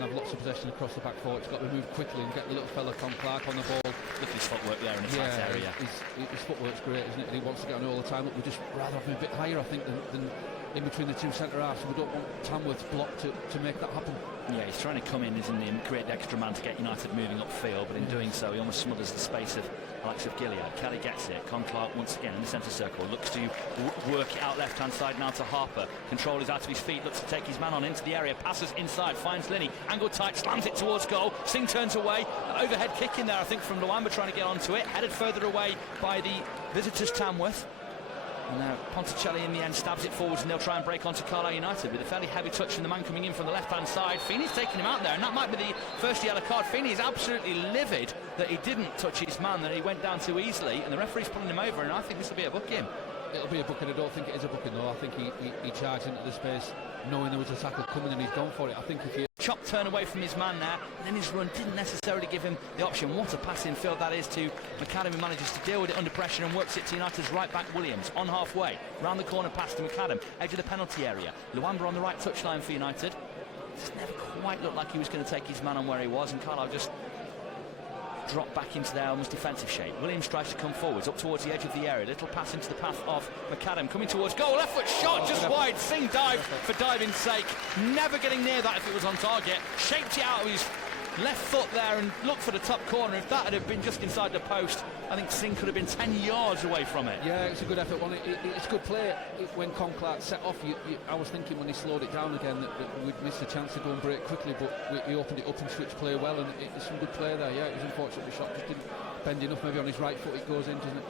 can have lots of possession across the back four. It's got to move quickly and get the little fella Con Clark on the ball. Look at his footwork there in the flat area. His footwork's great, isn't it? And he wants to get on all the time. Look, we just rather have him a bit higher, I think, than in between the two centre halves. We don't want Tamworth's block to make that happen. Yeah, he's trying to come in, isn't he, and create the extra man to get United moving upfield, but in doing so, he almost smothers the space of Alex of Gilead. Kelly gets it. Con Clark once again in the centre circle. Looks to work it out left-hand side now to Harper. Control is out of his feet. Looks to take his man on into the area. Passes inside. Finds Linney. Angled tight. Slams it towards goal. Singh turns away. Overhead kick in there, I think, from Luamba trying to get onto it. Headed further away by the visitors, Tamworth. And now Ponticelli in the end stabs it forwards, and they'll try and break onto Carlisle United with a fairly heavy touch from the man coming in from the left-hand side. Feeney's taking him out there, and that might be the first yellow card. Feeney is absolutely livid that he didn't touch his man, that he went down too easily, and the referee's pulling him over, and I think this will be a booking. It'll be a booking. I don't think it is a booking, though. I think he charged into the space knowing there was a tackle coming, and he's gone for it. I think if you... Chop turn away from his man there, and then his run didn't necessarily give him the option. What a passing field that is to McAdam, who manages to deal with it under pressure and works it to United's right back Williams on halfway, round the corner pass to McAdam, edge of the penalty area. Luamba on the right touchline for United. Just never quite looked like he was going to take his man on where he was, and Carlisle just dropped back into their almost defensive shape. Williams tries to come forwards up towards the edge of the area. Little pass into the path of McAdam, coming towards goal. Left foot shot just wide. Singh dived for diving's sake, never getting near that if it was on target. Shaped it out of his left foot there and looked for the top corner. If that had been just inside the post, I think Singh could have been 10 yards away from it. Yeah, it's a good effort. It's good play. When Con Clark set off, I was thinking when he slowed it down again that we'd missed a chance to go and break quickly, but he opened it up and switched play well, and it's some good play there. Yeah, it was unfortunate the shot just didn't bend enough. Maybe on his right foot it goes in, doesn't it?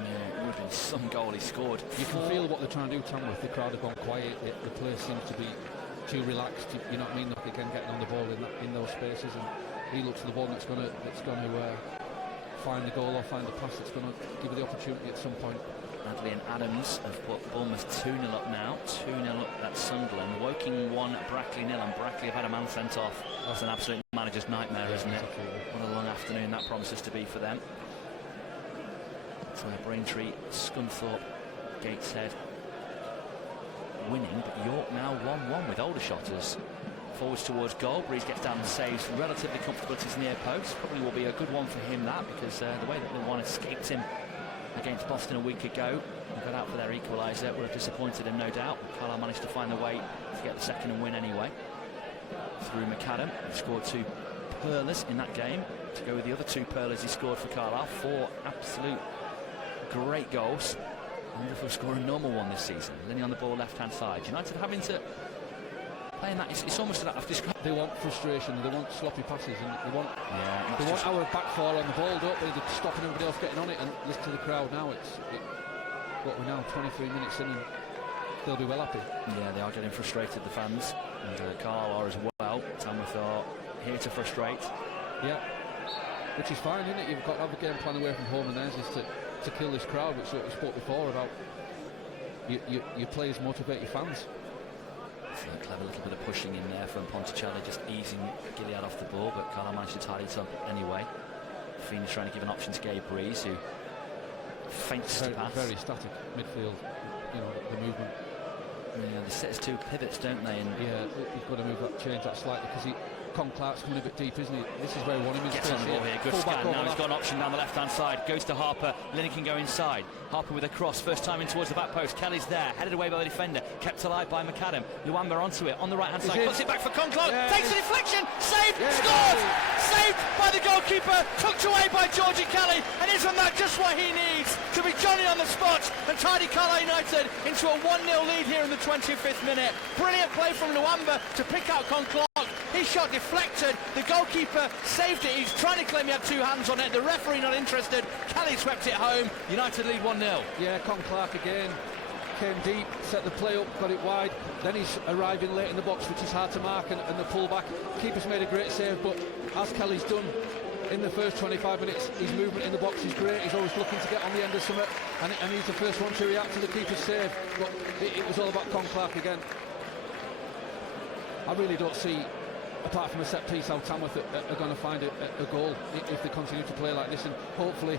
Yeah, it would have been some goal he scored. You can feel what they're trying to do, Tamworth. The crowd have gone quiet. The place seems to be too relaxed. You know what I mean? Like again, getting on the ball in those spaces, and he looks for the ball that's going to find the goal or find the pass that's going to give you the opportunity at some point. Bradley and Adams have put Bournemouth 2-0 up now. 2-0 up at Sunderland. Woking 1, Brackley 0, and Brackley have had a man sent off. That's an absolute manager's nightmare, isn't it? What a long afternoon that promises to be for them. So Braintree, Scunthorpe, Gateshead winning, but York now 1-1 with Aldershot. Forwards towards goal. Breeze gets down and saves relatively comfortable at his near post. Probably will be a good one for him, that, because the way that the one escaped him against Boston a week ago and got out for their equaliser would have disappointed him, no doubt. Carlisle managed to find a way to get the second and win anyway. Through McAdam, he scored 2 pearlers in that game to go with the other 2 pearlers he scored for Carlisle. 4 absolute great goals. I wonder if he'll score a normal one this season. Linney on the ball left-hand side. United having to play in that. It's almost that I've described. They want frustration. They want sloppy passes, and they want our back four on the ball, don't they? They're stopping everybody else getting on it. And listen to the crowd now. What we're now 23 minutes in, and they'll be well happy. Yeah, they are getting frustrated, the fans, and Carl are as well. Tamworth are here to frustrate. Yeah, which is fine, isn't it? You've got to have a game plan away from home, and theirs is to kill this crowd, which is what we spoke before about. Your players motivate your fans. A clever little bit of pushing in there from Ponticelli, just easing Gilead off the ball, but Carlisle managed to tidy it up anyway. Phoenix trying to give an option to Gabe Breeze, who feints to pass. Very static midfield, you know, the movement. Yeah, they set us 2 pivots, don't they? And yeah, he's got to change that slightly, because Con Clark's coming a bit deep, isn't he? This is where we want him. Gets on the ball here, good scan. Now he's got an option down the left-hand side. Goes to Harper. Linney can go inside. Harper with a cross, first time in towards the back post. Kelly's there, headed away by the defender, kept alive by McAdam. Luamba onto it, on the right-hand side, puts it back for Con Clark, takes a deflection, saved, scored! Saved by the goalkeeper, tucked away by Georgie Kelly, and isn't that just what he needs to be Johnny on the spot and tidy Carlisle United into a 1-0 lead here in the 25th minute. Brilliant play from Luamba to pick out Con Clark. His shot deflected, the goalkeeper saved it. He's trying to claim he had 2 hands on it, the referee not interested. Kelly swept it home, United lead 1-0. Yeah, Con Clark again came deep, set the play up, got it wide, then he's arriving late in the box, which is hard to mark, and the pull-back. Keeper's made a great save, but as Kelly's done in the first 25 minutes, his movement in the box is great. He's always looking to get on the end of something, and he's the first one to react to the keeper's save, but it was all about Con Clark again. I really don't see, apart from a set piece, how Tamworth are going to find a goal if they continue to play like this, and hopefully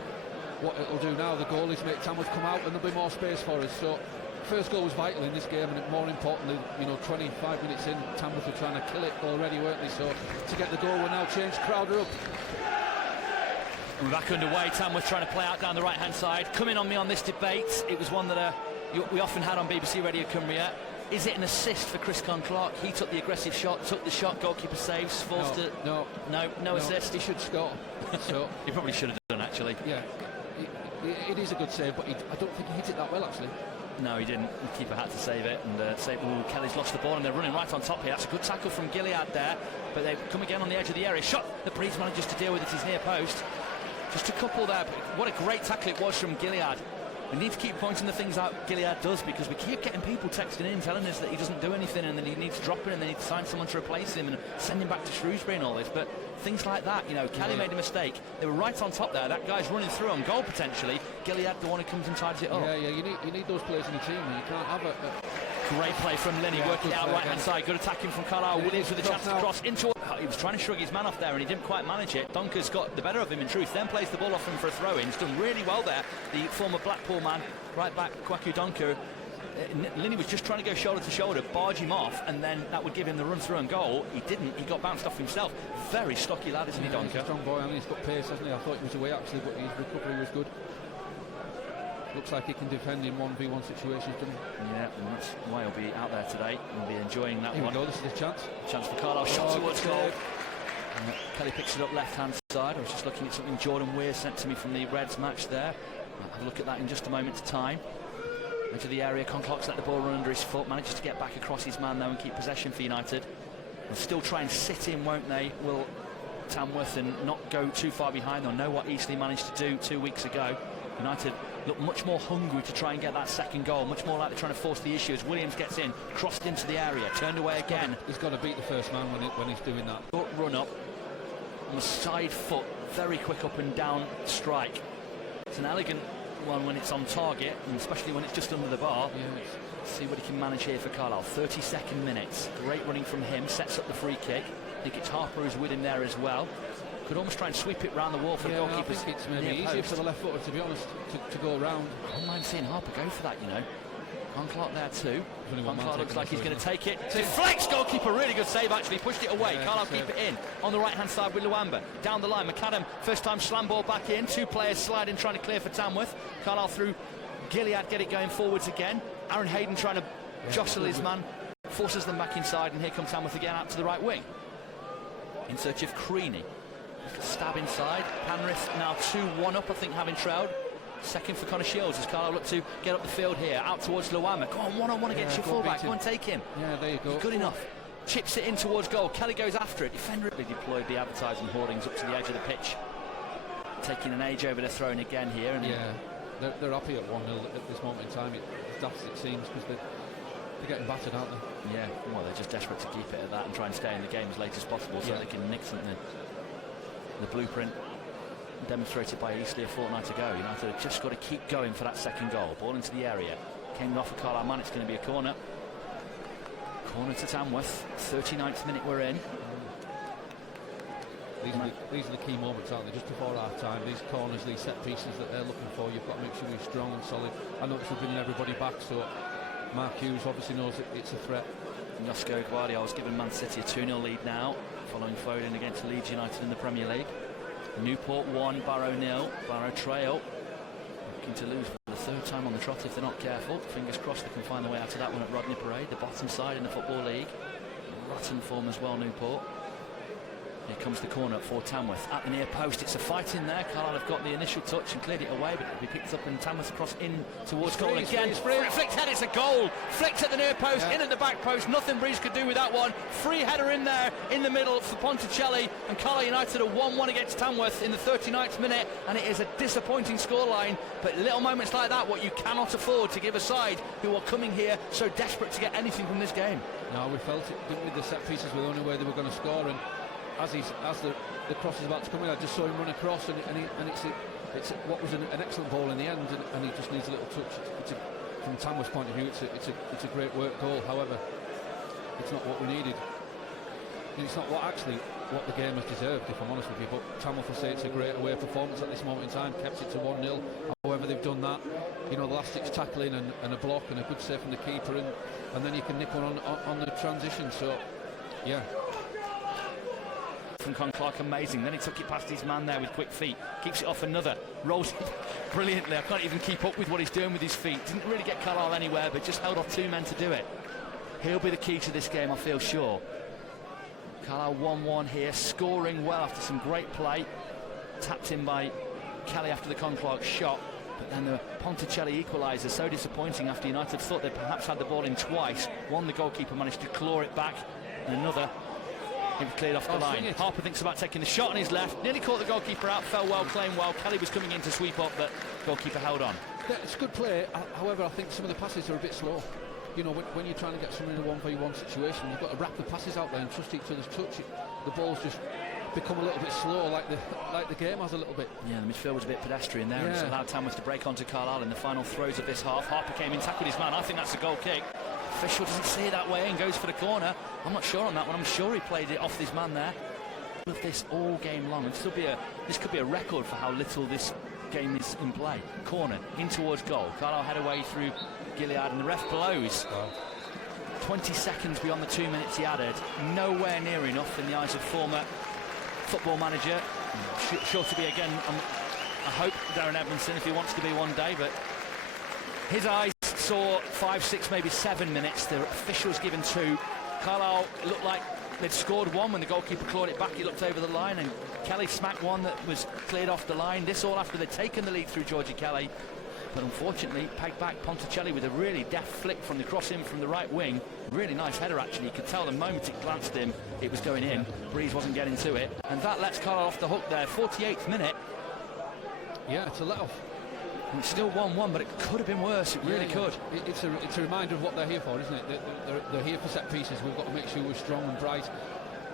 what it'll do now, the goal, is make Tamworth come out and there'll be more space for us. So first goal was vital in this game, and more importantly, 25 minutes in, Tamworth were trying to kill it already, weren't they? So to get the goal, we're now changed Crowder up. And we're back underway. Tamworth trying to play out down the right-hand side. Coming on me on this debate, it was one that we often had on BBC Radio Cumbria. Is it an assist for Chris Clark? He took the aggressive shot, took the shot, goalkeeper saves, forced it. No assist. He should score. So he probably should have done, actually. Yeah, it is a good save, but I don't think he hit it that well, actually. No, he didn't. The keeper had to save it, and Kelly's lost the ball, and they're running right on top here. That's a good tackle from Gilead there, but they come again on the edge of the area. Shot that Breeds manages to deal with at his near post. Just a couple there, but what a great tackle it was from Gilead. We need to keep pointing the things out Gilead does, because we keep getting people texting in telling us that he doesn't do anything and that he needs to drop in and they need to sign someone to replace him and send him back to Shrewsbury and all this. But things like that, Kelly made a mistake. They were right on top there. That guy's running through on goal potentially. Gilead, the one who comes and tidies it up. Yeah, you need those players in your team. You can't have a great play from Lenny, working it out right-hand side. Good attacking from Carlisle. Williams with a chance to cross into. He was trying to shrug his man off there and he didn't quite manage it. Donker's got the better of him in truth, then plays the ball off him for a throw-in. He's done really well there. The former Blackpool man, right back Kwaku Donker. Linney was just trying to go shoulder to shoulder, barge him off, and then that would give him the run through and goal. He didn't. He got bounced off himself. Very stocky lad, isn't he, Donker? He's a strong boy. I mean, he's got pace, hasn't he? I thought he was away actually, but his recovery was good. Looks like he can defend in 1v1 situations, doesn't he? Yeah, and that's why he'll be out there today. He'll be enjoying that Here one. we go, this is a chance. Chance for Carlisle, shot towards goal. Kelly picks it up left-hand side. I was just looking at something Jordan Weir sent to me from the Reds match there. I'll have a look at that in just a moment's time. Into the area, Clark's let the ball run under his foot, manages to get back across his man though and keep possession for United. They'll still try and sit in, won't they, will Tamworth, and not go too far behind. They'll know what Eastleigh managed to do 2 weeks ago. United look much more hungry to try and get that second goal, much more like they're trying to force the issue as Williams gets in, crossed into the area, turned away again. He's got to beat the first man when he's doing that. Run up on the side foot, very quick up and down strike. It's an elegant one when it's on target, and especially when it's just under the bar. Yes. See what he can manage here for Carlisle. 32nd minutes. Great running from him, sets up the free kick. I think it's Harper who's with him there as well. Could almost try and sweep it round the wall for the goalkeeper. I think it's maybe easier for the left footer, to be honest, to go around. I don't mind seeing Harper go for that, Clark there too. Clark looks like he's going to take it. Deflects, goalkeeper, really good save actually, pushed it away. Carlisle keep it in. On the right hand side with Luamba. Down the line, McAdam, first time slam ball back in. Two players sliding, trying to clear for Tamworth. Carlisle through Gilead, get it going forwards again. Aaron Hayden trying to jostle his man, forces them back inside, and here comes Tamworth again out to the right wing. In search of Creaney. Stab inside. Penrith now 2-1 up, I think, having Troud. Second for Connor Shields as Carlisle look to get up the field here, out towards Luamba. Go on, one-on-one against your fullback. Go and take him. Yeah, there you go. Good enough. Chips it in towards goal. Kelly goes after it. Defender deployed the advertising hoardings up to the edge of the pitch. Taking an age over the throwing again here. And they're happy at 1-0 at this moment in time. It's daft as it seems, because they're getting battered, aren't they? Yeah, well, they're just desperate to keep it at that and try and stay in the game as late as possible so they can nick something. The blueprint demonstrated by Eastleigh a fortnight ago. United have just got to keep going for that second goal. Ball into the area. Came off a Carlisle man. It's going to be a corner. Corner to Tamworth. 39th minute we're in. These are the key moments, aren't they? Just before half time, these corners, these set pieces that they're looking for, you've got to make sure you're strong and solid. I know we're bringing everybody back, so Mark Hughes obviously knows that it's a threat. Josko Guardiola given Man City a 2-0 lead now, following Foden against Leeds United in the Premier League. Newport 1, Barrow 0. Barrow trail, looking to lose for the third time on the trot if they're not careful. Fingers crossed they can find their way out of that one at Rodney Parade, the bottom side in the Football League. Rotten form as well, Newport. Here comes the corner for Tamworth at the near post. It's a fight in there. Carlisle have got the initial touch and cleared it away, but it'll be picked up and Tamworth across in towards goal again. Flicked head, it's a goal. Flicked at the near post, in at the back post. Nothing Breeze could do with that one. Free header in there in the middle for Ponticelli, and Carlisle United are 1-1 against Tamworth in the 39th minute, and it is a disappointing scoreline. But little moments like that, what you cannot afford to give a side who are coming here so desperate to get anything from this game. No, we felt it, didn't we? The set pieces were the only way they were going to score, and as the cross is about to come in, I just saw him run across, and it's what was an excellent ball in the end, and he just needs a little touch. From Tamworth's point of view, it's a great work goal. However, it's not what we needed. And it's not what the game has deserved, if I'm honest with you. But Tamworth will say it's a great away performance at this moment in time. Kept it to 1-0. However, they've done that. You know, the last 6 tackling and a block and a good save from the keeper, and then you can nick one on the transition. So, yeah. From Clark, amazing. Then he took it past his man there with quick feet. Keeps it off another. Rolls it brilliantly. I can't even keep up with what he's doing with his feet. Didn't really get Carlisle anywhere, but just held off 2 men to do it. He'll be the key to this game, I feel sure. Carlisle 1-1 here, scoring well after some great play. Tapped in by Kelly after the Clark shot. But then the Ponticelli equaliser, so disappointing after United thought they perhaps had the ball in twice. One, the goalkeeper managed to claw it back, and another, it was cleared off the line. Harper thinks about taking the shot on his left, nearly caught the goalkeeper out, fell well, playing well. Kelly was coming in to sweep up, but goalkeeper held on. Yeah, it's good play. However, I think some of the passes are a bit slow. You know, when you're trying to get someone in a 1v1 situation, you've got to wrap the passes out there and trust each other's touch. The ball's just become a little bit slow, like the game has a little bit. Yeah, the midfield was a bit pedestrian there, and it's allowed Tamworth to break onto Carlisle in the final throws of this half. Harper came in, tackled his man. I think that's a goal kick. Official doesn't see it that way and goes for the corner. I'm not sure on that one. I'm sure he played it off his man there. With this all game long, and still this could be a record for how little this game is in play. Corner in towards goal. Carlisle head away through Gilead, and the ref blows. 20 seconds beyond the 2 minutes he added. Nowhere near enough in the eyes of former football manager. Sure to be again, I hope, Darren Edmondson, if he wants to be one day, but his eyes saw 5, 6, maybe 7 minutes. The officials given 2. Carlisle looked like they'd scored 1 when the goalkeeper clawed it back. He looked over the line, and Kelly smacked one that was cleared off the line. This all after they'd taken the lead through Georgie Kelly. But unfortunately, pegged back Ponticelli with a really deft flick from the cross-in from the right wing. Really nice header, actually. You could tell the moment it glanced him, it was going in. Breeze wasn't getting to it. And that lets Carlisle off the hook there. 48th minute. Yeah, it's a let-off. And it's still 1-1, but it could have been worse. It really could. It's a reminder of what they're here for, isn't it? They're here for set pieces. We've got to make sure we're strong and bright.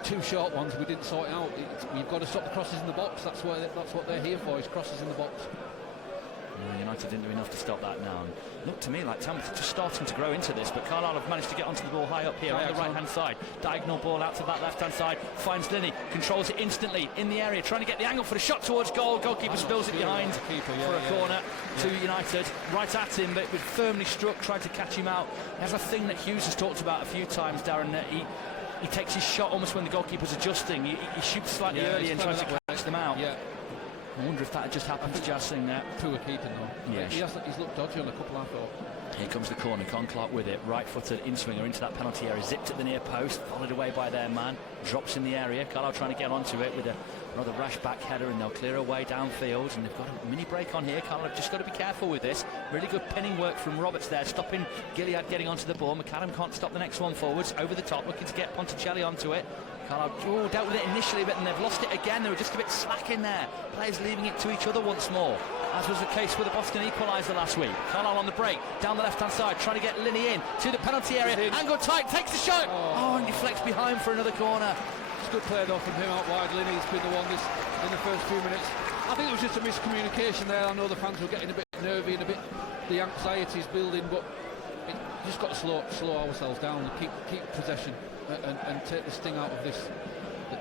2 short ones, we didn't sort it out. We've got to stop the crosses in the box. That's what they're here for, is crosses in the box. United didn't do enough to stop that now. And looked to me like Tamworth just starting to grow into this, but Carlisle have managed to get onto the ball high up here on the right-hand side. Diagonal ball out to that left-hand side, finds Linney, controls it instantly in the area, trying to get the angle for the shot towards goal. Goalkeeper spills it behind for a corner to United. Right at him, but it firmly struck, tried to catch him out. There's a thing that Hughes has talked about a few times, Darren, that he takes his shot almost when the goalkeeper's adjusting. He shoots slightly early and tries to catch them out. I wonder if that had just happened to Jazz Singh there. Poor keeping though. Yes. He's looked dodgy on a couple, I thought. Here comes the corner. Clark with it. Right-footed in-swinger into that penalty area. Zipped at the near post. Followed away by their man. Drops in the area. Carlisle trying to get onto it with a rather rash back header, and they'll clear away downfield. And they've got a mini break on here. Carlisle have just got to be careful with this. Really good pinning work from Roberts there, stopping Gilead getting onto the ball. McAdam can't stop the next one forwards. Over the top, looking to get Ponticelli onto it. Carlisle dealt with it initially, but then they've lost it again. They were just a bit slack in there. Players leaving it to each other once more, as was the case with the Boston equaliser last week. Carlisle on the break, down the left-hand side, trying to get Linney in to the penalty area. Angle tight, takes the shot. And deflects behind for another corner. It's good play though from him out wide. Linney's been the one in the first few minutes. I think it was just a miscommunication there. I know the fans were getting a bit nervy and the anxiety's building, but just got to slow ourselves down and keep possession and take the sting out of this,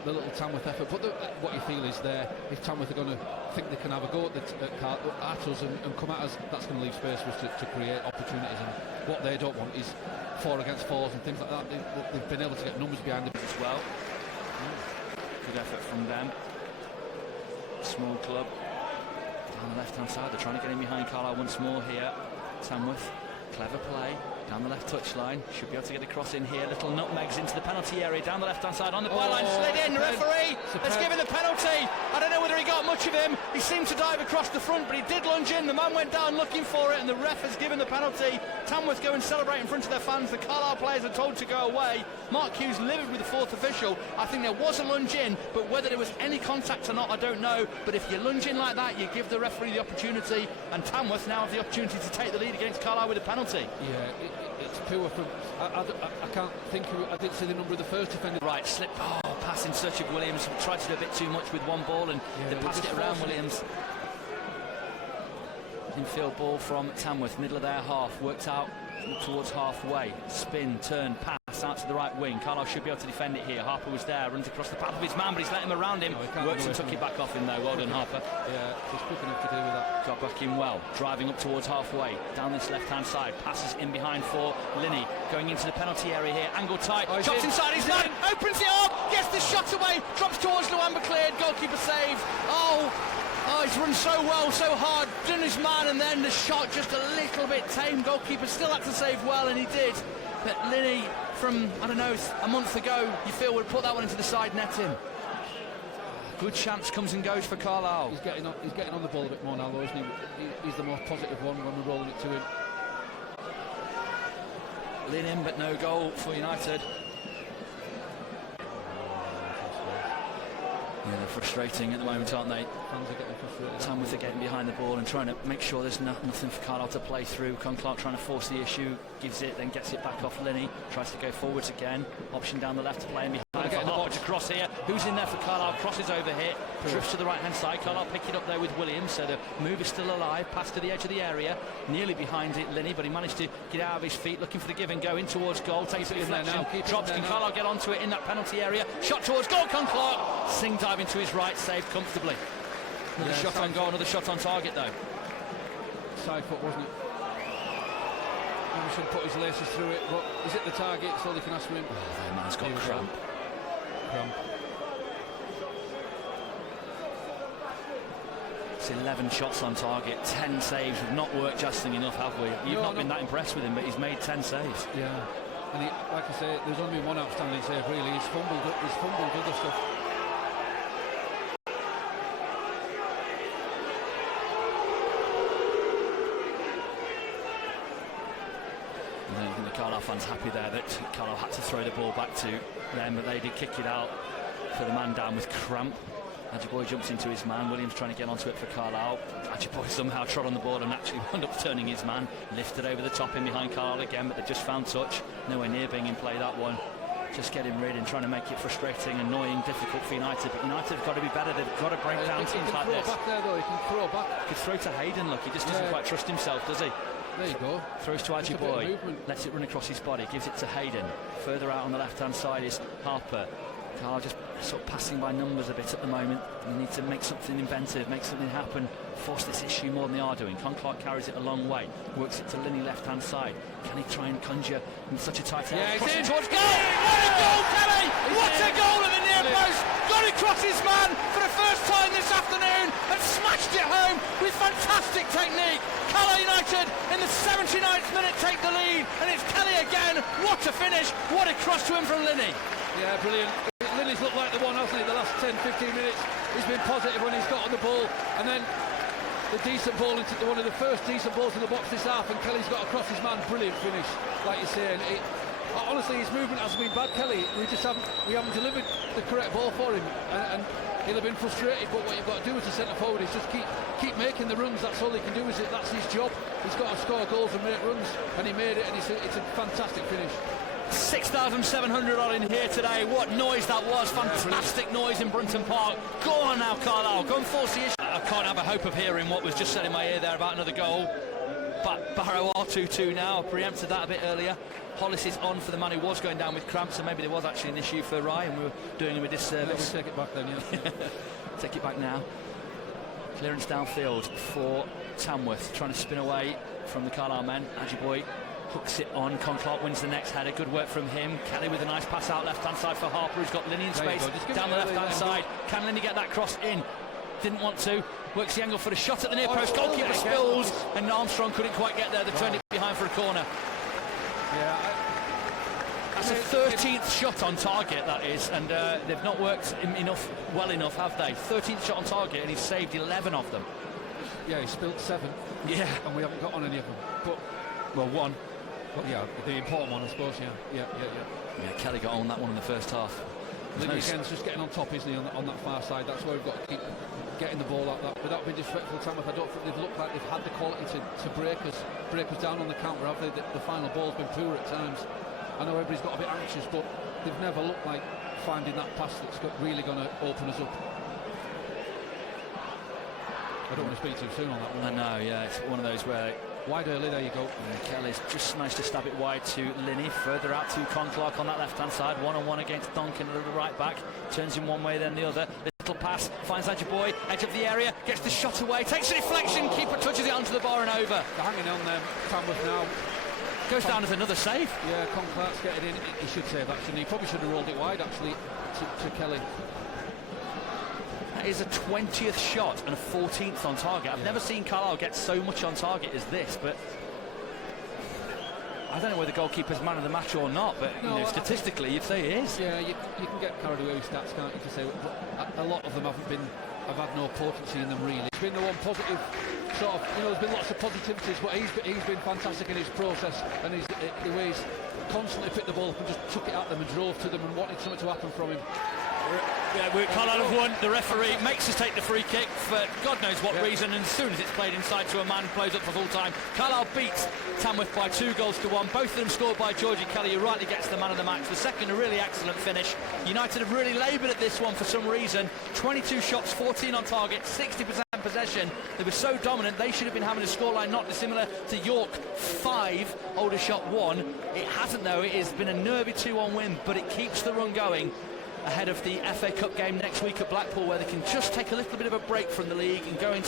the little Tamworth effort. But what you feel is there, if Tamworth are going to think they can have a go at us and come at us, that's going to leave space for us to create opportunities. And what they don't want is 4 against 4s and things like that. They've been able to get numbers behind them as well. Good effort from them. Small club down the left-hand side. They're trying to get in behind Carlisle once more here. Tamworth, clever play down the left touchline. Should be able to get a cross in here. Little nutmegs into the penalty area down the left-hand side on the byline. Slid in. The referee has given the penalty. I don't know whether he got much of him. He seemed to dive across the front, but he did lunge in. The man went down looking for it, and the ref has given the penalty. Tamworth go and celebrate in front of their fans. The Carlisle players are told to go away. Mark Hughes livid with the 4th official. I think there was a lunge in, but whether there was any contact or not, I don't know. But if you lunge in like that, you give the referee the opportunity, and Tamworth now have the opportunity to take the lead against Carlisle with a penalty. Yeah, it's poor from. I can't think. I didn't see the number of the first defender. Right, slip. Pass in search of Williams. Tried to do a bit too much with one ball, and they passed it around Williams. Infield ball from Tamworth, middle of their half, worked out towards halfway. Spin, turn, pass. pass out to the right wing. Carlisle should be able to defend it here. Harper was there, runs across the path of his man, but he's let him around him. Works and took it back off him though. Well done, Harper. Yeah, he's quick enough to deal with that. Got back in well, driving up towards halfway, down this left-hand side, passes in behind for Linney, going into the penalty area here, angle tight, chops inside his man, opens it up, gets the shot away, drops towards Luamba, cleared, goalkeeper saved. Oh, he's run so well, so hard, done his man, and then the shot just a little bit tame. Goalkeeper still had to save well, and he did. But Linney, from, I don't know, a month ago, you feel would put that one into the side netting. Good chance comes and goes for Carlisle. He's getting on the ball a bit more now, though, isn't he? He's the more positive one when we're rolling it to him. Lin in, but no goal for United. Yeah, they're frustrating at the moment, aren't they? Fans are getting frustrated. Tamworth are getting behind the ball and trying to make sure there's nothing for Carlisle to play through. Clark trying to force the issue, gives it, then gets it back off Linney, tries to go forwards again. Option down the left to play in behind. Across here. Who's in there for Carlisle? Crosses over here, drifts to the right hand side. Carlisle pick it up there with Williams, so the move is still alive. Pass to the edge of the area, nearly behind it, Linney, but he managed to get out of his feet, looking for the give and go in towards goal. Takes it deflection, drops. Can Carlisle get onto it in that penalty area? Shot towards goal. Clark sing dive into his right, saved comfortably. Another shot on goal, another shot on target though. Side foot, wasn't it? Maybe should put his laces through it, but he's at the target, so they can ask him. Oh, that man's got cramp. It's 11 shots on target, 10 saves. We've not worked Justin enough, have we? You've not been that impressed with him, but he's made 10 saves. Yeah, and he, like I say, there's only one outstanding save really. He's fumbled other stuff. I think the Carlisle fans happy there that Carlisle had to throw the ball back to them, but they did kick it out for the man down with cramp. Ajiboye jumps into his man. Williams trying to get onto it for Carlisle. Ajiboye somehow trod on the ball and actually wound up turning his man. Lifted over the top in behind Carlisle again, but they just found touch. Nowhere near being in play, that one. Just getting rid and trying to make it frustrating, annoying, difficult for United. But United have got to be better. They've got to break down teams like this. He can throw back there, though. He can throw back. He could throw to Hayden, look. He just doesn't quite trust himself, does he? There you go. Throws to Ajiboye, lets it run across his body, gives it to Hayden. Further out on the left-hand side is Harper. Carl just sort of passing by numbers a bit at the moment. You need to make something inventive, make something happen, force this issue more than they are doing. Clark carries it a long way, works it to Linney left-hand side. Can he try and conjure in such a tight area? Yeah, he's in. Towards goal! What a goal, Kelly! What a goal at the near post! Got across his man for the first time this afternoon and smashed it home with fantastic technique. Carlisle United in the 79th minute take the lead, and it's Kelly again. What a finish! What a cross to him from Linney. Yeah, brilliant. Linney's looked like the one, hasn't he, the last 10-15 minutes. He's been positive when he's got on the ball, and then the decent ball into one of the first decent balls in the box this half, and Kelly's got across his man. Brilliant finish, like you say. And honestly, his movement hasn't been bad, Kelly. We haven't delivered the correct ball for him, and he'll have been frustrated. But what you've got to do as a centre forward is just keep making the runs. That's all he can do. That's his job. He's got to score goals and make runs, and he made it. And it's a fantastic finish. 6,700 on in here today. What noise that was. Fantastic noise in Brunton Park. Go on now, Carlisle. Go and force the issue. I can't have a hope of hearing what was just said in my ear there about another goal. But Barrow are 2-2 now. I preempted that a bit earlier. Hollis is on for the man who was going down with cramp, so maybe there was actually an issue for Ryan. We were doing him a disservice. We'll take it back then, yeah. Take it back now. Clearance downfield for Tamworth, trying to spin away from the Carlisle men. Ajiboye hooks it on. Clark wins the next header. Good work from him. Kelly with a nice pass out left-hand side for Harper, who's got Linney in space down the left-hand side. Can Linney get that cross in? Didn't want to. Works the angle for the shot at the near post. Goalkeeper spills, and Armstrong couldn't quite get there. They turned it behind for a corner. Yeah. That's a 13th shot on target, that is, and they've not worked well enough, have they? 13th shot on target, and he's saved 11 of them. Yeah, he spilt 7. Yeah. And we haven't got on any of them. But, well, 1. Well, yeah, the important one, I suppose, yeah. Yeah, Kelly got on that one in the first half. Linney again's just getting on top, isn't he, on that far side. That's where we've got to keep getting the ball out that. Without being disrespectful to Tamworth, I don't think they've looked like they've had the quality to break us down on the counter, have they? The final ball's been poor at times. I know everybody's got a bit anxious, but they've never looked like finding that pass that's really going to open us up. I don't want to speak too soon on that one. I know, yeah, it's one of those where Wide early, there you go. And Kelly's just managed to stab it wide to Linney, further out to Clark on that left-hand side, one-on-one against Duncan at the right back, turns him one way then the other. Little pass, finds Ajiboye, edge of the area, gets the shot away, takes a deflection, keeper touches it onto the bar and over. They're hanging on there, Tamworth now. Goes down as another save. Yeah, Clark's getting in. He should save that, shouldn't he? Probably should have rolled it wide, actually, to Kelly. That is a 20th shot and a 14th on target. I've never seen Carlisle get so much on target as this, but I don't know whether the goalkeeper's man of the match or not, but no, statistically you'd say he is. Yeah, you can get carried away with stats, can't you, to say, but a lot of them have had no potency in them, really. It's been the one positive sort of, there's been lots of positivities, but he's been fantastic in his process, and the way he's constantly picked the ball up and just took it at them and drove to them and wanted something to happen from him. Carlisle have won. The referee makes us take the free kick for God knows what reason, and as soon as it's played inside to a man, blows up for full time. Carlisle beats Tamworth by 2-1. Both of them scored by Georgie Kelly, who rightly gets the man of the match. The second, a really excellent finish. United have really laboured at this one for some reason. 22 shots, 14 on target, 60% possession. They were so dominant, they should have been having a scoreline not dissimilar to York 5, Aldershot 1. It hasn't though. It has been a nervy 2-1 win, but it keeps the run going ahead of the FA Cup game next week at Blackpool, where they can just take a little bit of a break from the league and go into